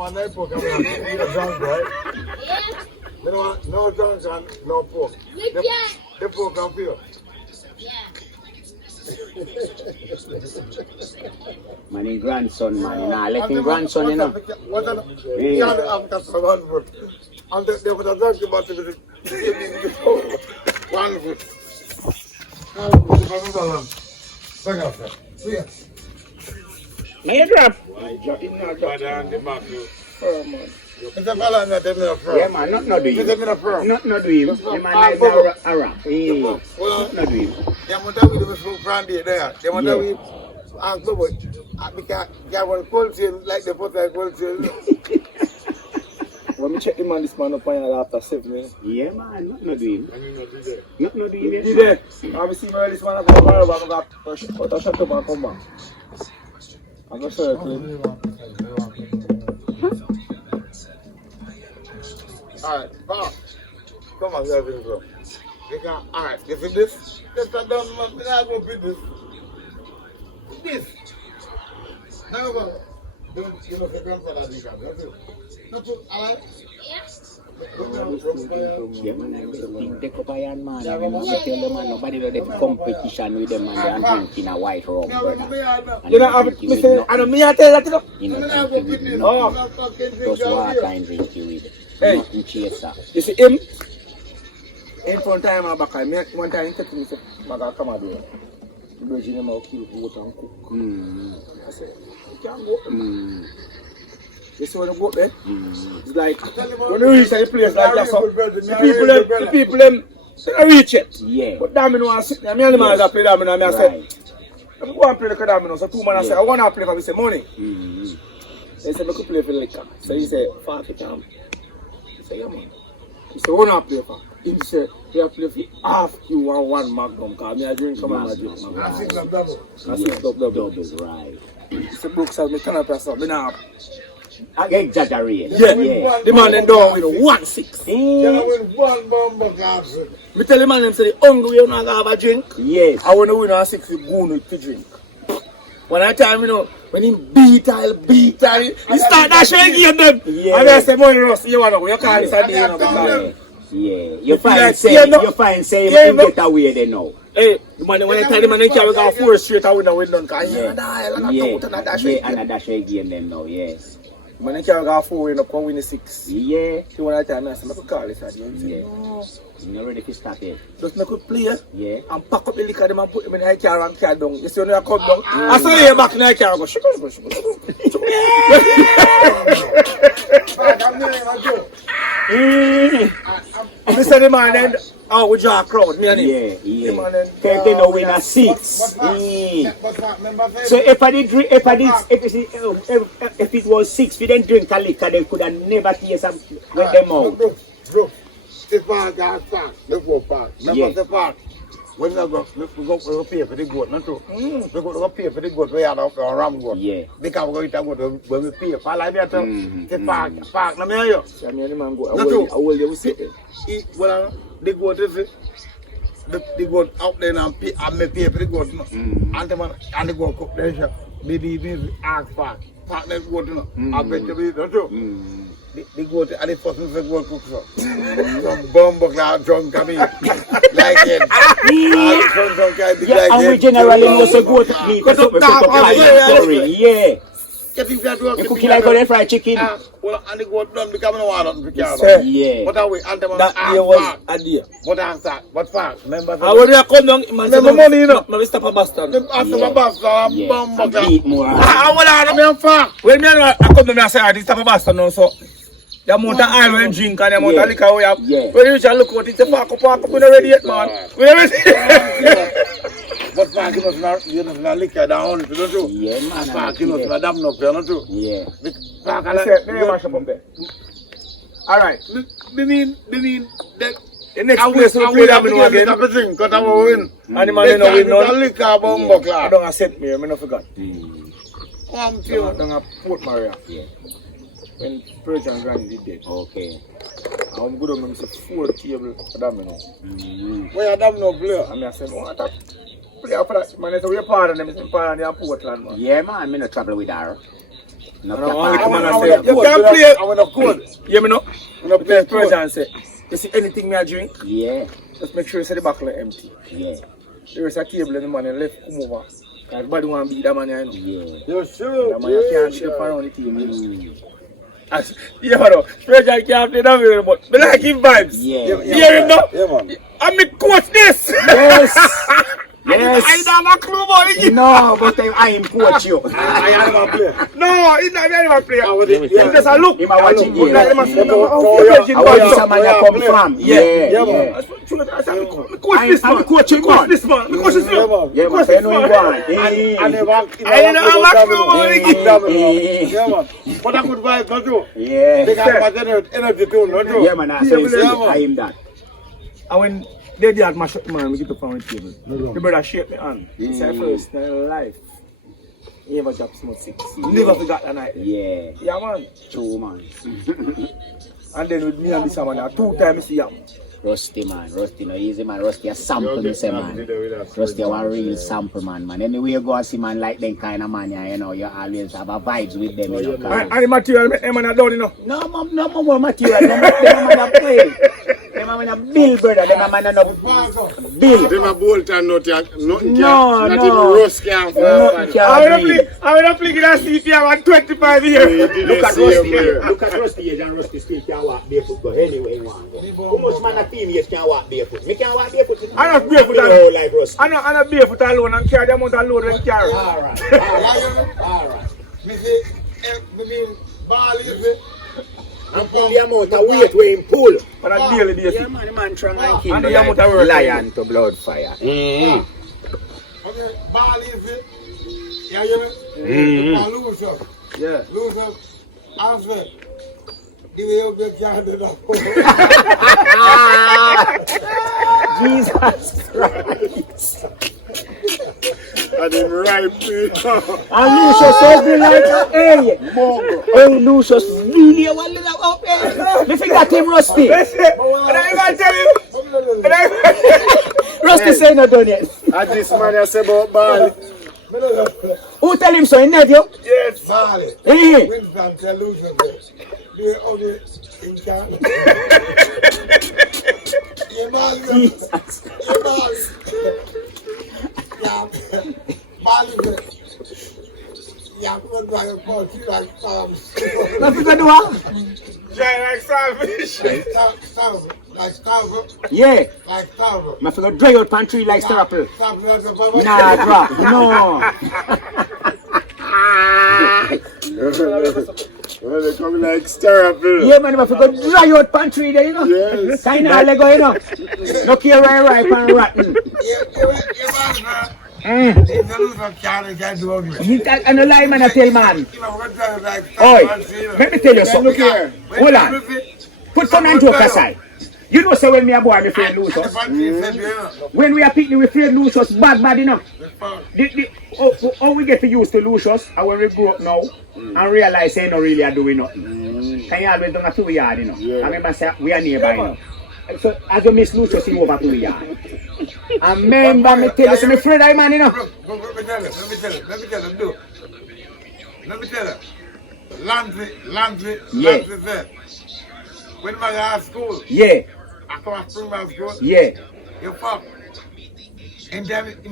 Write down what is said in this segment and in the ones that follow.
want no pork. I'm drunk, right? Yeah. I don't want no drunk and no pork. The pork and pure. Yeah. Man, his grandson, man. Nah, let him grandson, you know. What are the African one foot? And they would have talked about it. One foot. Bring up there. May you drop? It's a fella that they made a firm. Yeah, man, not do him. They made a firm. Not do him. The man like a rap. Not do him. They want to be the brandy there. They want to be and so much. Because they want cold chain like the put like cold chain. When me check him on this man up on your after 7 minutes. Yeah, man, not do him. Not do him. He there. I see my this man up on the bar, but I got shut up and come back. I'm not sure. Alright, Bob. Come on, let's go. Alright, you see this? This is done, man. We're not going to put this. This. Now we're going to you know, the grandfather did that. That's it. Alright? Yeah, man, I think they could buy a man. I tell them, man, nobody do the competition with them and they are drinking a white rum, brother. You know, I don't mean I tell that, you know, just water and drink you with it. Hey. Nothing chaser. You see him? In front time, I'm back. One time, he said to me, "Maga, come and do it. The virgin him out, kill goat and cook." I said, "You can't go." You see when you go there? It's like, when you reach the place like that, so the people, they don't reach it. Yeah. But damn, you want to sit there. Me and the man that play damn, and I say, "If you go and play the damn, so two man I say, I want to play for me, say money." They say, "I could play for liquor." So he say, "40 pounds." He say, "Yeah, man." He say, "What do I play for?" He say, "We have to play for half you and one magnum, because I drink some and I drink magnum." I think I'm double. I say, double. Right. He say, "Brooks, I turn up yourself. Me now." I exaggerate. Yeah. The man then down with 1-6. Then I win one bomber class. Me tell the man them say, the hungry you not have a drink. Yes. I want to win a 6 with goon to drink. When I time, you know, when he beat, he start that shit again them. Yeah. And I say, money Ross, you want to go, you call this a day, you know. Yeah. You find like, say, yeah, no. you find say, Yeah, you no. get away they know. Hey, the man, when I tell the man, they carry go 4 straight, I win the win done. Because Yeah. and a dash And a dash again them now, yes. Man, they carry go 4 win up, win the 6. Yeah. So when I tell me, I say, I could call this a day. Yeah. You're not ready to start it. Just make it play. Yeah. And pack up the liquor them and put them in the car and carry down. You see when they come down, I saw you back in the car and go, sugar. I said the man then, oh, we draw a crowd, me and him. Yeah. The man then, They know win a 6. So if it was 6, we didn't drink a liquor, they could have never taste them with them out. Bro, this park got park. Let's go park. Remember the park? When we go pay for the goat, not true? We go pay for the goat, we had a ram goat. Yeah. Because we go eat a goat when we pay. For like that, the park, no me you. see me and the man go, I Not true. will you sit there. Well, the goat is it? The goat out there and pay for the goat. And the goat cook there. Maybe ask park. Park that goat, you know. I bet you be, not true? The goat, and the person said goat cook so. Some bumbo cloud drunk come in. Like it. Yeah, and we generally know so go to meat. Yeah. You cook it like on fried chicken. Well, and the goat done becoming a water. Yeah. What are we? And That year was a day. What after? What fast? Remember? And when you come down, man, Remember money, you know? Man, we stop a bus stand. After my bus, bumbo And eat more. When me and I come down, I say, I stop a bus stand now, so the amount of oil we drink and the amount of liquor we have. Yeah. When you reach and look out, it's a park up, we're not ready yet, man. We're not ready. But park, you know, not liquor down, you know, Yeah, man. park, you know, not damn no, you know, too. Yeah. Park, I said, let me mash up there. All right. they mean that. The next place we play that again. Drink, because I will win. And the man don't win none. Liquor, bumbo I cloud. don't accept me, I don't forgot. Come to I you. don't Port Maria. Yeah. When Persian Granny did that. Okay. I'm good on them, say 4 table for them, you know. Where damn no player? And I said, what that? Play for that. Man, I said, we're part of them, it's part of them Portland, man. Yeah, man. I'm in trouble with her. No And I want to come and capacity. say, you can play. I want a code. Hear me now? When I play Pressure code. and say, you see anything me I drink, Yeah, just make sure you say the buckle empty. yeah, The rest of the table and the man and left come over. Everybody want to beat that man, you know. yeah. You're sure. That man you can't beat up around the team. Mm. Yeah, bro. Pressure can't play that way, but I like him vibes. Yeah. You hear him now? Yeah, man. I'm the coach this. Yes. I Yes. don't have a clue about it. No, but I am coach you. I am a player. No, he's not very much player. He's Yeah. just a look. Him a watching Look game. like him a Yeah. look. I Oh, want yeah. this man you come from. Yeah, Yeah, man. yeah. That's what true. I said, me coach this I'm man. coaching Coach man. this man. Me coach this Yeah, man. man. Yeah, man. Coach I this know you man. want. And never. I didn't have a clue about it. Yeah, man. But I could vibe, not you. Yeah. They got much energy too, not you. Yeah, man. I say Yeah, man. I am that. And when they did mash up man, we get up on the table. The brother shake me hand. He said first in life. He ever dropped some 6. Never forgot that night. Yeah. Yeah, man. True, man. And then with me and this man, 2 times see him. Rusty, man. Rusty, no easy, man. Rusty a sample, me say, man. Rusty a real sample, man. Anyway, you go and see man like them kind of man, you know, you always have a vibes with them, you know. And the material make them man down, you know. No more material. Them man a play. Them man a bill, brother. Them man a no bill. Them a bolt and nothing No, not no. even rust can Nothing can I will play in a CPM at 25 years. Look at Rusty. Look at Rusty age and Rusty still can walk barefoot go anywhere he want go. How much man a team can walk barefoot? Me can walk barefoot. I'm not barefoot alone like Rusty. I'm not barefoot alone and carry the amount of load when carry. Alright. Me say, me mean, ball is it? And pull the amount of weight where him pull. On a daily basis. Yeah, man, the man trying to And the amount of work. lion to blood fire. Okay, ball is it? Yeah, you know? Lose up. Yeah. Lose up. I said, the way you get carried up. Jesus Christ. And then right me. And Lucius was be like, hey, hey, Lucius really a one little up, hey. Me forgot him, Rusty. Listen, and I even tell you. And I Rusty say no done yet. And this man has said about ball. Who tell him so, he nephew? Yes, ball. Hey. Winston tell Lucius that. You only in can. Yeah, man. Jesus. Yeah, man. Yeah, ball is it. Yeah, I'm going to buy a ball. You like Nothing to do, huh? try like salvation. like starve. Yeah. Like starve. I forgot dry out pantry like Starapple. Starve. Nah, drop. No. Well, they come like starve. Yeah, man, I forgot dry out pantry there, you know. Yes. Kind of Lego, you know. No care where ripe and rotten. I no lie, man, I tell man. Oi, let me tell you something. Look here. Hold on. Put fun and joke aside. You know, so when me a boy, me friend Lucius. When we are picking, we friend Lucius bad, you know. How we get used to Lucius, and when we grow up now, and realize they not really are doing nothing. Can you always do a 2 yard, you know? I remember say we are nearby, you know. So as you miss Lucius, he over 2 yard. And remember me tell you, so my friend I man, you know. Let me tell you. Lansy said, when I got school, Yeah, I come to Springboard school, yeah. you fuck. And then, if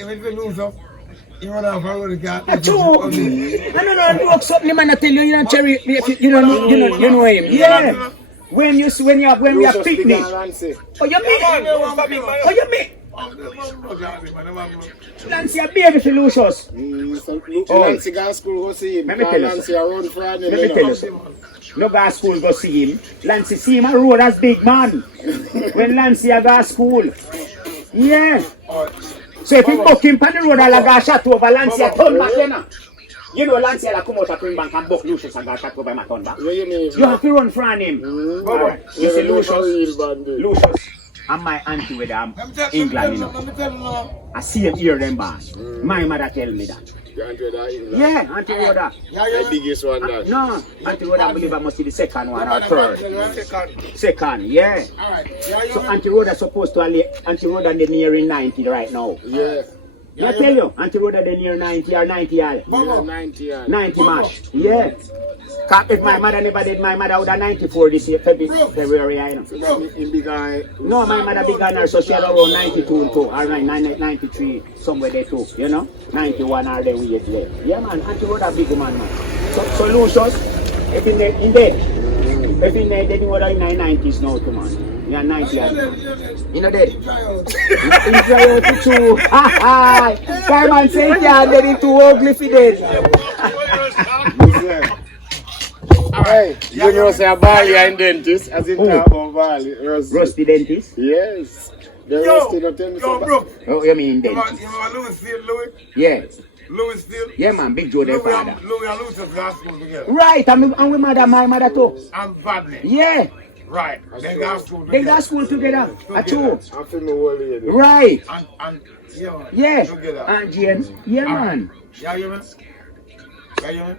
you lose up, you run off a road car. That's true. I don't know, do something, man. I tell you, you know, Cherry, you know him. Yeah. When we are picnic. Oh, you mean? Oh, you mean? Nancy a baby for Lucius. Nancy got school, go see him. Let me tell you Nancy around Friday. Let me tell you something. No go to school go see him. Lancy see him a road as big man. When Lancy a go to school. Yeah. So if you buck him on the road, I'll go shot over Lancy a turn back then. You know Lancy will come out of Springbank and buck Lucius and go shot over him a turn back. You have to run from him. Alright. You see Lucius and my auntie with them England, you know. I see him hear them bad. My mother tell me that. Yeah, Auntie Rhoda. The biggest one that. No, Auntie Rhoda, I believe I must be the second one or third. Second, yeah. So Auntie Rhoda supposed to Auntie Rhoda nearing 90 right now. Yeah. I tell you, Auntie Rhoda they near 90 or 90 all. Yeah, 90 yards. 90 mash. Yeah. If my mother never did, my mother would have 94 this year, February, I know. In big eye. No, my mother big on her, so she had around 92 and 2, or 93, somewhere they took, you know? 91 or then we get there. Yeah, man, Auntie Rhoda big man, man. So Lucius, if in dead, if in dead, then you would have in the 90s now, too, man. Yeah, 90 years. You know dead? In try out to two. Carman say he can't dead, he too ugly for dead. Hey, you know say a Bali and dentist, as in talk about Bali. Rusty dentist? Yes. The rusty don't tell me Yo, bro. Oh, you mean You dentist? remember Louis Steele, Louis? Yeah. Louis Steele? Yeah, man, Big Joe their Louis father. and Louis of last school together. Right, and we mother, my mother too. And Badney. Yeah, Right. They got school they together. got school together. A two. I feel me old lady. Right. And yeah. Yeah. Together. And James. Yeah, man. Yeah, you man. Yeah, you man.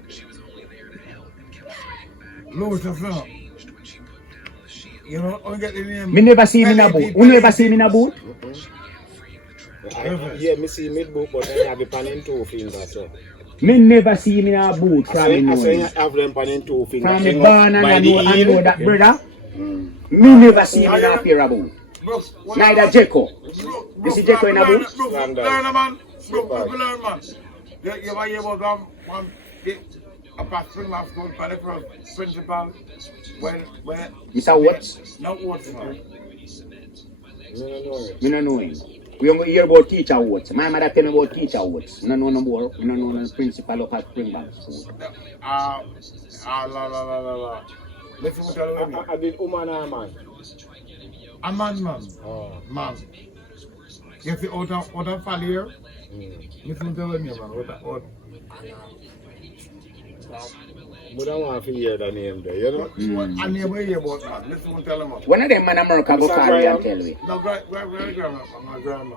Louis of Philip. You know, I get the name. Me never see him in a boot. You never see him in a boot? Yeah, me see mid book, but then I have a pan in 2 fingers. So. Me never see him in a boot from me I say know. I have them pan in 2 fingers. From me hang born up and by I the know heel. that brother. Me never see him in a pair of boot. Brooks, what Neither about- Jeko. Brooks, see Jeko in a boot? Brooks, learn, man. Brooks, learn, man. You ever hear about a past spring man school for the first principal? When, It's a what? no words, man. Me no know him. We only hear about teacher words. My mother tell me about teacher words. We don't know no more. We don't know no principal of a Springbank school. La. Listen what I tell you. I did woman or man. A man. Oh. Man. You see, out of failure, listen to the name, man. Out. We don't want to hear the name there, you know? I never hear about man. Listen what I tell him. One of them man America go call me and tell me. No, grandma. My grandma.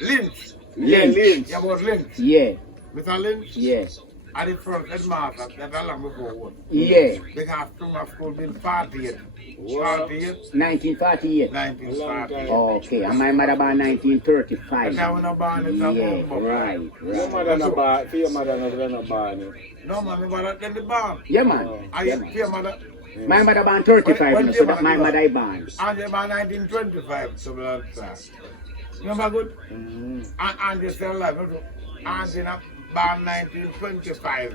Lynch. Yeah, Lynch. Yeah, about Lynch. Yeah, Mr. Lynch. yeah, I did first headmaster that long before what? yeah. They got from my school in 48. 1948. 1948. Okay, and my mother born 1935. And now when I'm born in some Yeah, book. right, Your right. mother no bad, for your mother no bad. No, man, my mother then the barn. Yeah, man. I Yeah, used man. to mother. My mother born 35, you know, so that my mother is born. And they born 1925, so that's you know how good? And they still alive. And they not born 1925.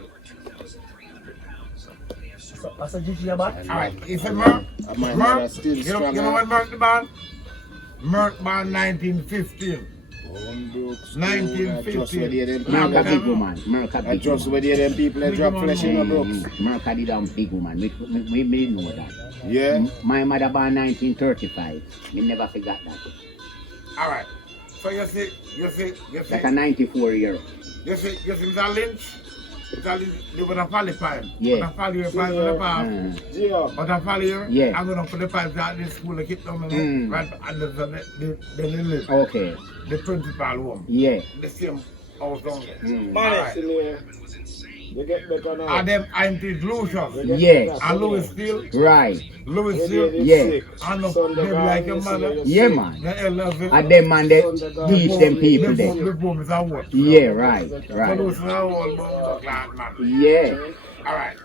What's the GG about? Alright, it's a Merck. My Merck. mother still You strong. know when Merck the born? Merck born 1915. 1915. Merca big woman. Merca I big just woman. where them people that drop flesh in the books. Merca did a big woman. We know that. Yeah? My mother born 1935. We never forgot that. Alright. So you see, That's a 94-year-old. you see, Mr. Lynch? Mr. Lynch, live with a valley pipe. Yeah. With a valley pipe with a pipe. Yeah. But a failure, Yeah. I'm gonna put the pipes out in school and keep them in right under the live. Okay. The principal home. Yeah. The same house only. Honestly, you get better now. And them aunties Lucius. Yeah. And Louis Steele. Right. Louis Steele. Yeah. And the baby like your mother. Yeah, man. The elders. And them man, they teach them people The there. boom is a what? Yeah, right, So right. Louis is a whole class man. Yeah. Alright.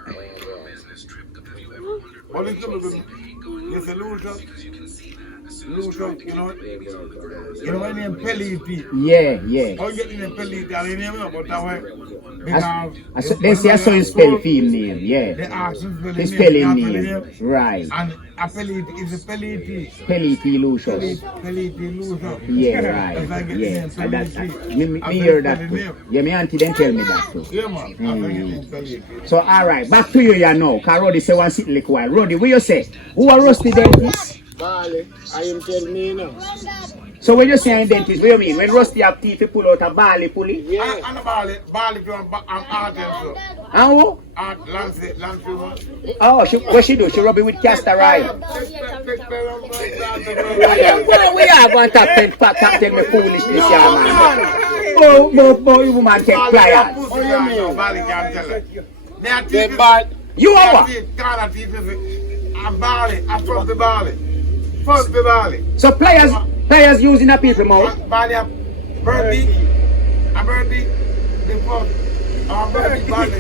What is the you say Lucius? Lucius, you know my name Peliti. Yeah, yeah. How you get in the Peliti? I didn't even know about that way. They say I saw his spell film name, They yeah. ask his His spelling spelling name. name, right. And a Peliti is a Peliti. Peliti Lucius. Peliti Lucius. Yeah, That's right. how I get the Yeah. name And that, Peliti. me hear that too. Yeah, my auntie then tell me that too. Yeah, man. That's how I get the name Peliti. So, alright, back to you, you know. Because Roddy say one sit little while. Roddy, what you say? Who are rusty dentist? Bali, I am telling me now. So when you say dentist, what do you mean? When Rusty have teeth, you pull out a bally pulley? Yeah. And the Bali to an artist. And who? Art, Lance. Oh, wwhat she do? She rub it with castor oil. We are going to tell me foolishness here, man. Oh, you woman take pliers. They bad. You are what? I'm Bali. I'm from the Bali. First the Bali. So pliers Pliers using a people mouth. Body up, birdie, a birdie, the fuck, our birdie, body,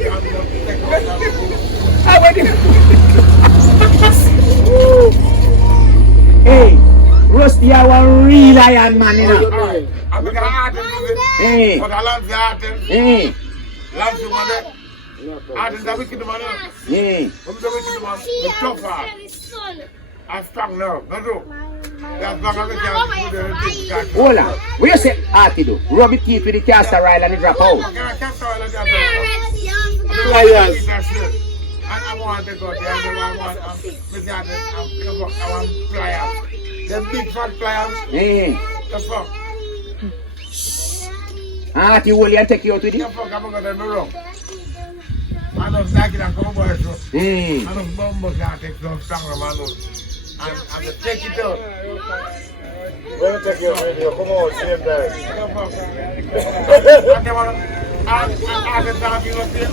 Hey, Rusty, I want real iron man, you know. I'm going to artist, Hey. but I love the artist. Hey. Love the money. Artist, the wicked money. Hey. What is the wicked money? The tough heart. A strong nerve. No joke. That's not going to get Hold on. What you say, Artie, do? Rub it teeth with the castor oil and it drop out. Okay, I can't tell you that. Pliers. I want to go there. I want pliers. The big fat pliers. Hey. The fuck. Artie, hold you and take you out with The it. fuck, I'm going to go wrong. I don't like it and come over here. Hey. I don't bumble can't take no stronger man. And take it out. When you take your video, come on, same time. The fuck. And they want to talking up here.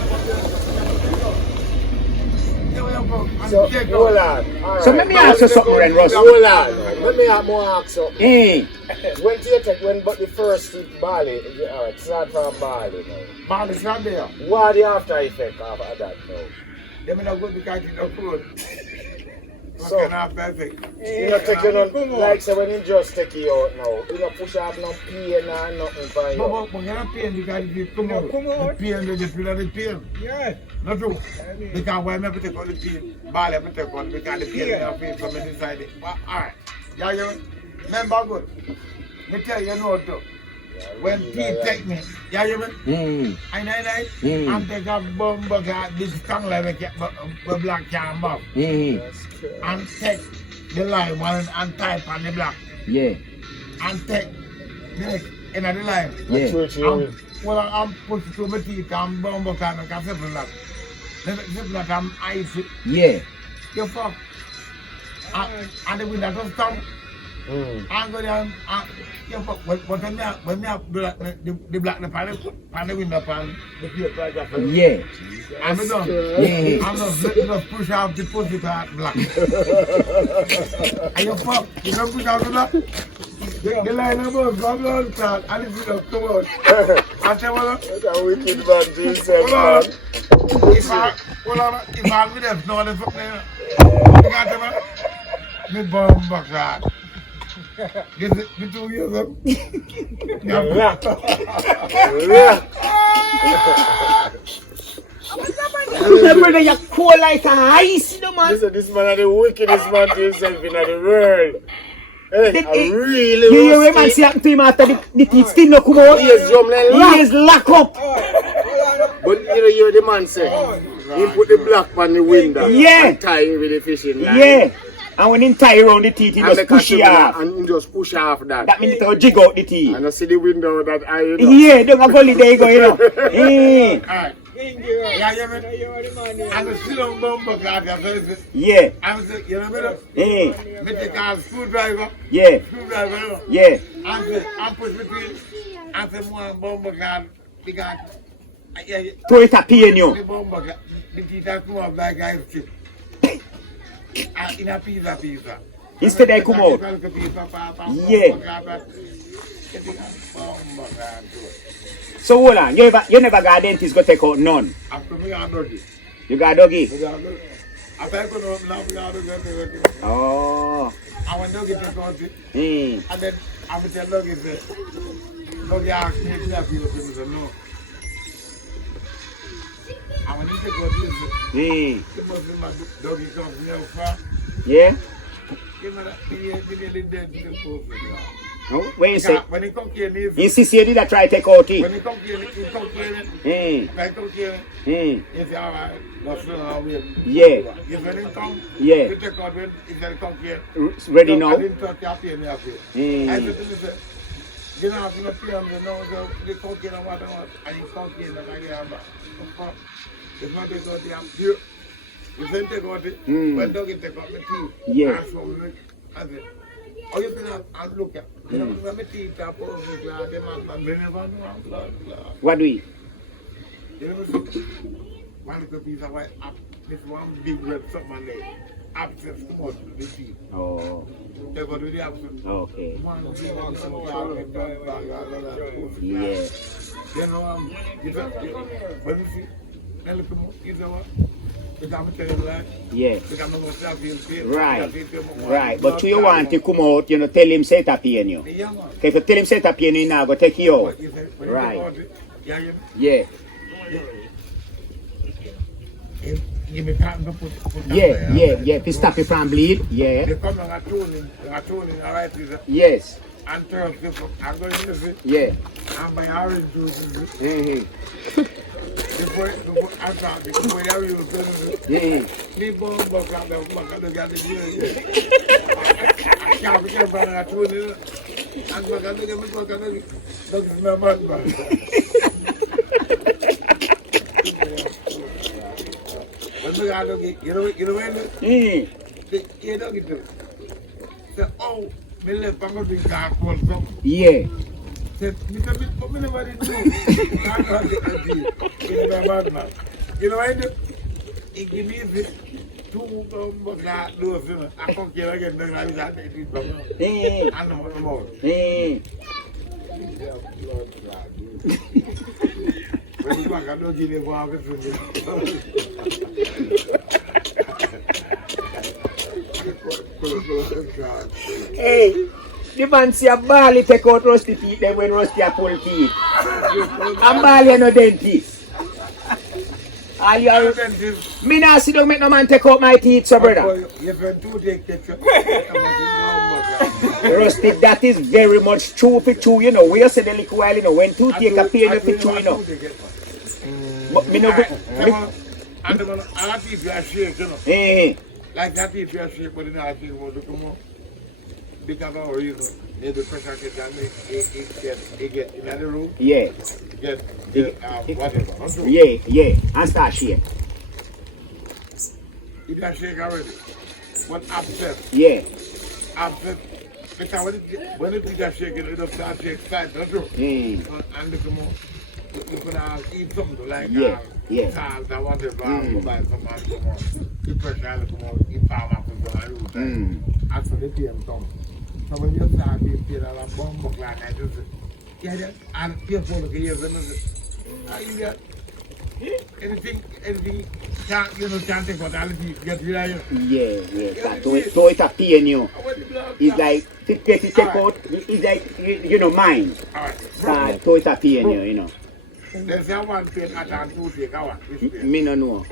So, hold on. All So right. let me ask you something, then, Russ. Hold on. Let me ask something. Hey. When you take, when but the first Bali, start from Bali now. Man, it's not there. What are the after effect of that now? They may not go because it's not good. So, You not perfect. you not taking on, like say when you just take you out now, you not push up no pain or nothing for you. But you're not paying because it's come out. The pain, they get rid of the pain. Yeah. Not true. Because why me take out the pain? Ball me take out because the pain is not pain from me inside it. But alright. Yeah, you remember good. Me tell you no too. When Pete take me, yeah, you mean? And I'm take a bomb because this tongue like a black can buff. And take the line one and type on the black. Yeah. And take the next in the line. Yeah. Well, I'm put to my teeth and bomb because I can simple that. Simple that I'm icy. Yeah. You fuck. And the window just come. I'm going down. You fuck. When me have the black the pan the window pan the paper like that. Yeah. I'm done. Yeah. I'm just push off the pussy card black. And you fuck. You don't push out the black. The line above come down card and the window come out. And say well. That's a wicked man to yourself, man. If I'm with them, no, the fuck you got them, me bomb back that. Get it, the 2 years up. Remember you're cold like ice, you know, man. Listen, this man is the wickedest man to himself in the world. Hey, I really you hear man say to him after the teeth still no come out? He is jumbling lock. He is lock up. But you hear the man say, he put the black on the window. Yeah. And tie it with the fishing line. Yeah. And when he tie around the teeth, he just push it off. And he just push off that. That means to jig out the teeth. And I see the window that I, you know. Yeah, don't go there you go, you know. Yeah. Alright. Yeah, you know. I'm still on bomb back that. Yeah. I'm saying, you know, Yeah. me take a screwdriver. Yeah. Screwdriver. Yeah. I'm push between. I'm saying more bomb back because. Throw it up here, you. The bomb back. The teeth are come up like ice chip. In a pizza. Instead they come out. Yeah. So hold on, you never got a dentist go take out none. After me, I'm doggy. You got a doggy? After I go to doggy. Oh. I want doggy to go to. Mm. And then I will tell doggy, doggy asked me if I feel no. I want to go to Mm. the doggy comes here far. Yeah? Give me that. No? When you say? When he come here, You see, you did try to take out it. when he come here, Mm. If I come here, Mm. if you are not sure how we Yeah. if when he come, Yeah. we take out when if they come here. Ready I now? didn't touch your pay, me up here. I Mm. said to him, you know, I'm not paying, you know, they come here and what, and he come here and I get back. If not, they go there, I'm pure. If they take out it, when dog take out the teeth, Yeah. ask for me, I said, oh, you can and look at, you know, my teeth are perfect, like, they never know I'm glad. What do we? You know, one little piece of white, this one big red something on there. abscess come out to the teeth. Oh, They go to the abscess. okay. Yeah. Yeah. You know, when you see, then look at you know what? Because I'm telling you, like, Yeah. because I'm not going to stop being paid. Right. But you want to come out, you know, tell him say it a pain you. Yeah, man. If you tell him say it a pain you now, go take you out. But you say, when you Right. go out, yeah, Yeah. give me time to put Yeah, yeah, yeah. To stop it from bleed. Yeah. They come and I told him, all right, Yes. and Thursday, I'm going to visit, Yeah. and my orange juice, Mm-hmm. before I found it, before I was going to Mm-hmm. me bomb, but I'm going to get the deal. I can't be careful, I told him, and I'm going to get me book, and look at my man. But look, I don't get, you know what, Mm. you don't get to. Say, oh, me left, I'm going to drink alcohol, something. Yeah. Said, Mr. Bit, but me never did do. I'm not the it's my bad man. You know what I do? He give me this 2 bucks that do, you know. I come here again, then I was at it. Mm. I know what about. Mm. When you back, I don't give you one of Hey, the man see a Bali take out rusty teeth then when rusty a pull teeth. And Bali no dentist. All you are, me not see don't make no man take out my teeth, so brother. Rusty, that is very much true for true, you know. We you say the little while, you know, when two take a pain, you for true, you know. But me no go. And I think you are shake, you know. Eh, Like that if you are shake, but then I think we'll look more. Because of our reason, the pressure it get in the room, yeah, get whatever. yeah, yeah, and start shake. It can shake already. But upset, Yeah. because when it is shaking, it does start shake side, that's true. Mm. And look more, you can eat something like Yeah, yeah. salt or whatever, go buy some and come on. The pressure, look more, eat palm apples on the root. As for the PM come. So when you start being paid a bomb book like I just yeah, and people look at you and you anything can't you know can't take fatality get rid of you. Yeah. That to it a pain you. It's like to get it take out. It's like you know mine. Alright. To it a pain you know. There's one pain at and two take a one. Me no know.